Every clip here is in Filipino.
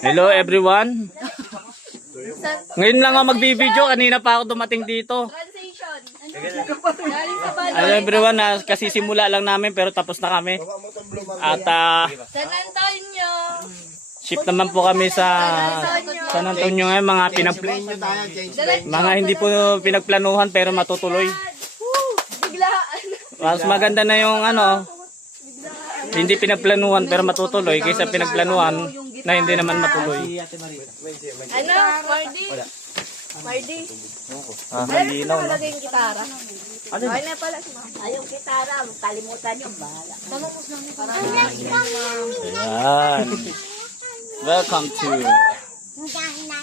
Hello everyone. Ngayon lang ako magbibideo, kanina pa ako dumating dito. Hello everyone, kasi simula lang namin pero tapos na kami. At San Antonio. shift naman po kami sa San Antonio ngayon, mga hindi po pinagplanuhan pero matutuloy. Biglaan. Mas maganda na yung hindi pinagplanuhan pero matutuloy kaysa pinagplanuhan na hindi naman matuloy. Ano? Mardi? Mardi? Malinaw, no? Malagay yung gitara. Ano? Ay na pala si Mama. Ay, yung gitara. Kalimutan yung bahala. Ayan. Welcome to...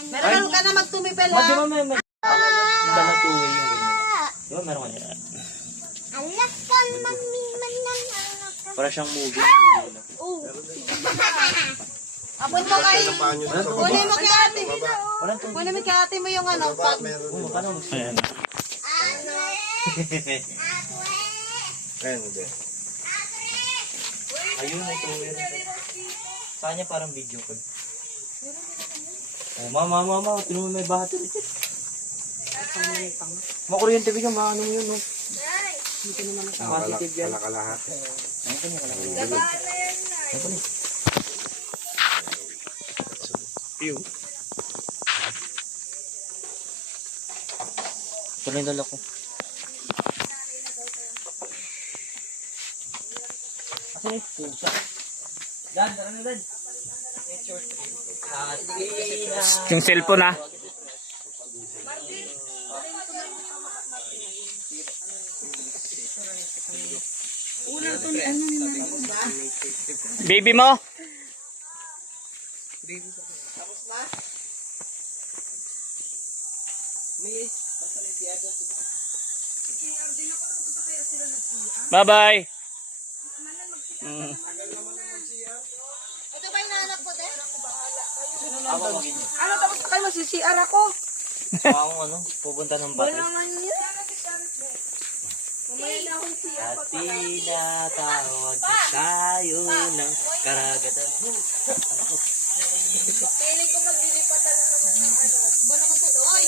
Meron ka na magtumipel ha? Para siyang movie. Apon mo kay... Kunin mo kay ate. Kunin mo kay ate mo yung pag... Ayan. Ayun, ito yun. Saan niya parang video call? Oh, mama, tinuloy may battery. Makuryente ka, maano mo yun, no? Positive yan. Kalakalahat. Pew. Ito na yung dala ko. Kasi yung pusa. Dan, tara na Dan. Yung cellphone Baby mo? Bye-bye. Ito ba yung nanak ko, te? Ano tapos kayo mag-CCR ako? Ako pupunta ng bahay. Naman yun. Mamaya na akong CR. Tinatawag tayo ng karagatan. Piling ko maglilipatan na naman ng Wala naman ito. Ay,